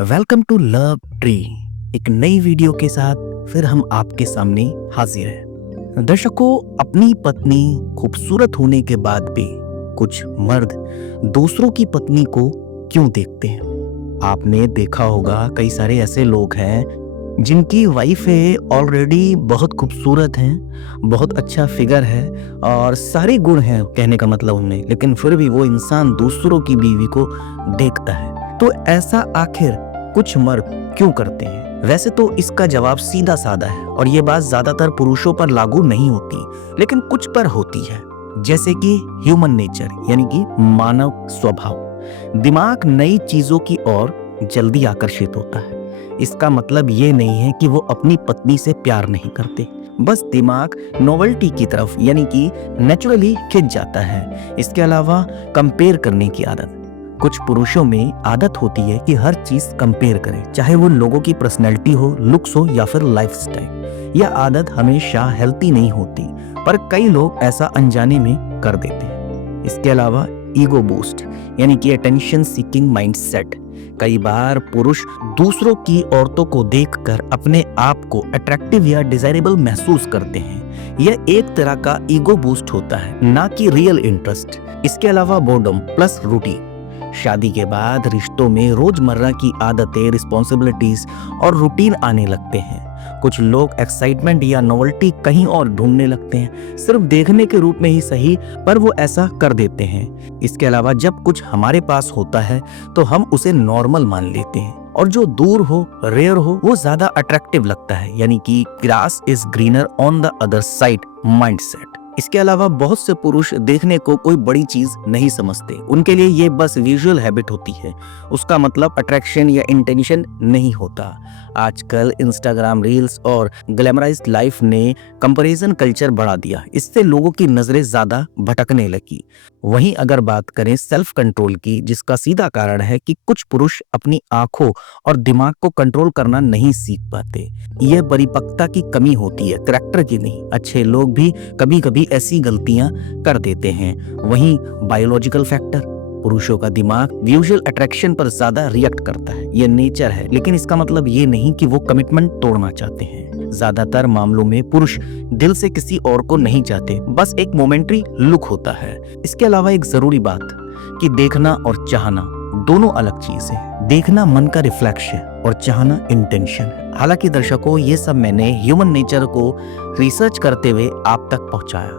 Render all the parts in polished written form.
Welcome to love tree. एक नई video के साथ फिर हम आपके सामने हाजिर हैं। दर्शकों, अपनी पत्नी खूबसूरत होने के बाद भी कुछ मर्द दूसरों की पत्नी को क्यों देखते हैं? आपने देखा होगा कई सारे ऐसे लोग हैं जिनकी वाइफ है ऑलरेडी बहुत खूबसूरत हैं, बहुत अच्छा फिगर है और सारे गुण हैं कहने का मतलब उनमें, लेकिन फिर भी वो इंसान दूसरों की बीवी को देखता है। तो ऐसा आखिर कुछ मर्द क्यों करते हैं? वैसे तो इसका जवाब सीधा साधा है और ये बात ज्यादातर पुरुषों पर लागू नहीं होती, लेकिन कुछ पर होती है, जैसे कि ह्यूमन नेचर यानी कि मानव स्वभाव। दिमाग नई चीजों की ओर जल्दी आकर्षित होता है। इसका मतलब ये नहीं है कि वो अपनी पत्नी से प्यार नहीं करते, बस दिमाग नोवेल्टी की तरफ यानी कि नेचुरली खिंच जाता है। इसके अलावा कंपेयर करने की आदत। कुछ पुरुषों में आदत होती है कि हर चीज कंपेयर करें, चाहे वो लोगों की पर्सनैलिटी हो, लुक्स हो या फिर लाइफस्टाइल। यह आदत हमेशा हेल्थी नहीं होती, पर कई लोग ऐसा अनजाने में कर देते हैं। इसके अलावा ईगो बूस्ट यानी कि अटेंशन सीकिंग माइंडसेट। कई बार पुरुष दूसरों की औरतों को देखकर अपने आप को अट्रैक्टिव या डिजायरेबल महसूस करते हैं। यह एक तरह का ईगो बूस्ट होता है, ना कि रियल इंटरेस्ट। इसके अलावा बोर्डम प्लस रूटीन। शादी के बाद रिश्तों में रोजमर्रा की आदतें, रिस्पॉन्सिबिलिटीज और रूटीन आने लगते हैं। कुछ लोग एक्साइटमेंट या नोवेल्टी कहीं और ढूंढने लगते हैं, सिर्फ देखने के रूप में ही सही, पर वो ऐसा कर देते हैं। इसके अलावा जब कुछ हमारे पास होता है तो हम उसे नॉर्मल मान लेते हैं और जो दूर हो, रेयर हो, वो ज्यादा अट्रैक्टिव लगता है, यानी कि grass is greener on the other side mindset. इसके अलावा बहुत से पुरुष देखने को कोई बड़ी चीज नहीं समझते। उनके लिए ये बस विजुअल हैबिट होती है, उसका मतलब अट्रैक्शन या इंटेंशन नहीं होता। आजकल इंस्टाग्राम रील्स और ग्लैमराइज्ड लाइफ ने कंपैरिजन कल्चर बढ़ा दिया, इससे लोगों की नजरें ज्यादा भटकने लगी। वहीं अगर बात करें सेल्फ कंट्रोल की, जिसका सीधा कारण है कि कुछ पुरुष अपनी आंखों और दिमाग को कंट्रोल करना नहीं सीख पाते। यह परिपक्वता की कमी होती है, करैक्टर की नहीं। अच्छे लोग भी कभी कभी ऐसी गलतियां कर देते हैं। वहीं बायोलॉजिकल फैक्टर, पुरुषों का दिमाग विजुअल अट्रैक्शन पर ज्यादा रिएक्ट करता है, यह नेचर है, लेकिन इसका मतलब ये नहीं कि वो कमिटमेंट तोड़ना चाहते हैं। ज्यादातर मामलों में पुरुष दिल से किसी और को नहीं चाहते, बस एक मोमेंट्री लुक होता है। इसके अलावा एक जरूरी बात कि देखना और चाहना दोनों अलग चीज है। देखना मन का रिफ्लेक्शन है और चाहना इंटेंशन है। हालांकि दर्शकों, ये सब मैंने ह्यूमन नेचर को रिसर्च करते हुए आप तक पहुंचाया,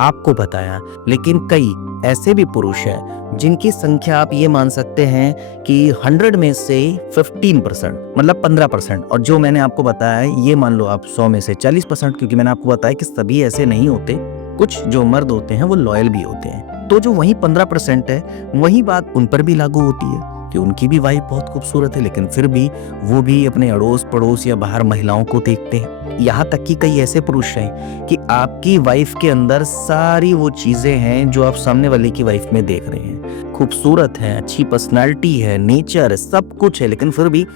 आपको बताया, लेकिन कई ऐसे भी पुरुष हैं जिनकी संख्या आप ये मान सकते हैं कि 100 में से 15%, मतलब 15%, और जो मैंने आपको बताया है ये मान लो आप 100 में से 40%, क्योंकि मैंने आपको बताया कि सभी ऐसे नहीं होते। कुछ जो मर्द होते हैं वो लॉयल भी होते हैं। तो जो वही 15% है, वही बात उन पर भी लागू होती है कि उनकी भी वाइफ बहुत खूबसूरत है, लेकिन फिर भी वो भी अपने अड़ोस पड़ोस या बाहर महिलाओं को देखते हैं। यहाँ तक कि कई ऐसे पुरुष हैं कि आपकी वाइफ के अंदर सारी वो चीजें हैं जो आप सामने वाले की वाइफ में देख रहे हैं। खूबसूरत है, अच्छी पर्सनालिटी है, नेचर है, सब कुछ है, लेकिन फिर भी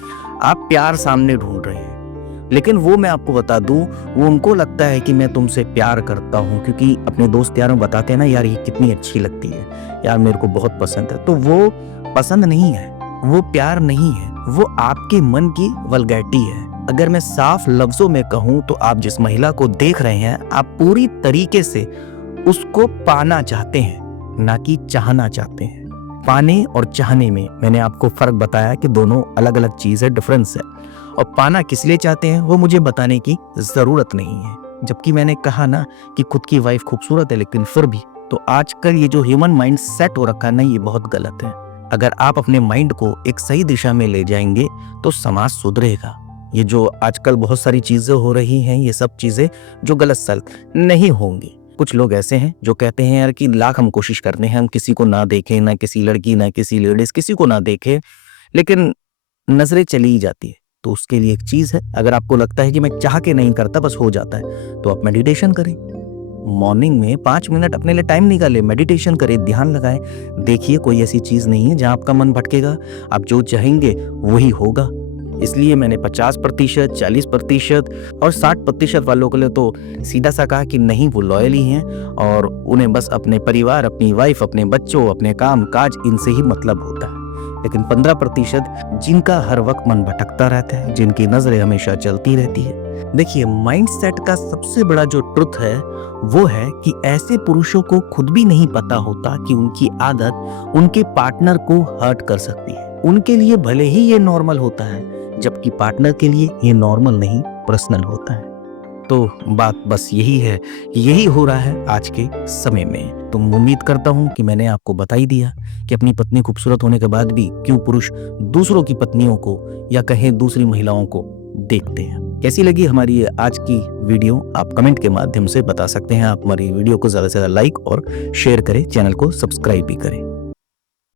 आप प्यार सामने ढूंढ रहे हैं। लेकिन वो मैं आपको बता दूं, वो उनको लगता है कि मैं तुमसे प्यार करता हूँ, क्योंकि अपने दोस्त यारों बताते हैं ना, यार ये कितनी अच्छी लगती है, यार मेरे को बहुत पसंद है। तो वो पसंद नहीं है, वो प्यार नहीं है, वो आपके मन की वल्गैरिटी है। अगर मैं साफ लफ्जों में कहूं तो आप जिस महिला को देख रहे हैं, आप पूरी तरीके से उसको पाना चाहते हैं, ना कि चाहना चाहते हैं। पाने और चाहने में मैंने आपको फर्क बताया कि दोनों अलग अलग चीज है, डिफरेंस है। और पाना किस लिए चाहते हैं वो मुझे बताने की जरूरत नहीं है। जबकि मैंने कहा ना कि खुद की वाइफ खूबसूरत है, लेकिन फिर भी, तो आजकल ये जो ह्यूमन माइंड सेट हो रखा है ना, ये बहुत गलत है। अगर आप अपने माइंड को एक सही दिशा में ले जाएंगे तो समाज सुधरेगा। ये जो आजकल बहुत सारी चीजें हो रही हैं, ये सब चीजें जो गलत सलत नहीं होंगी। कुछ लोग ऐसे हैं जो कहते हैं यार कि लाख हम कोशिश करते हैं, हम किसी को ना देखें, ना किसी लड़की, ना किसी लेडीज, किसी को ना देखें, लेकिन नजरें चली ही जाती है। तो उसके लिए एक चीज है, अगर आपको लगता है कि मैं चाह के नहीं करता, बस हो जाता है, तो आप मेडिटेशन करें। मॉर्निंग में 5 मिनट अपने लिए टाइम निकालें, मेडिटेशन करें, ध्यान लगाएं। देखिए कोई ऐसी चीज नहीं है जहां आपका मन भटकेगा, आप जो चाहेंगे वही होगा। इसलिए मैंने 50%, 40% और 60% वालों के लिए तो सीधा सा कहा कि नहीं, वो लॉयल ही हैं और उन्हें बस अपने परिवार, अपनी वाइफ, अपने बच्चों, अपने काम काज, इनसे ही मतलब होता है। लेकिन 15% जिनका हर वक्त मन भटकता रहता है, जिनकी नजरें हमेशा चलती रहती है। देखिए, माइंडसेट का सबसे बड़ा जो ट्रुथ है वो है कि ऐसे पुरुषों को खुद भी नहीं पता होता कि उनकी आदत उनके पार्टनर को हर्ट कर सकती है। उनके लिए भले ही ये नॉर्मल होता है, जबकि पार्टनर के लिए ये नॉर्मल नहीं, पर्सनल होता है। तो बात बस यही है, यही हो रहा है आज के समय में। तो उम्मीद करता हूं कि मैंने आपको बता ही दिया कि अपनी पत्नी खूबसूरत होने के बाद भी क्यों पुरुष दूसरों की पत्नियों को या कहें दूसरी महिलाओं को देखते हैं। कैसी लगी हमारी ये आज की वीडियो, आप कमेंट के माध्यम से बता सकते हैं। आप हमारी वीडियो को ज़्यादा से ज़्यादा लाइक और शेयर करें, चैनल को सब्सक्राइब भी करें।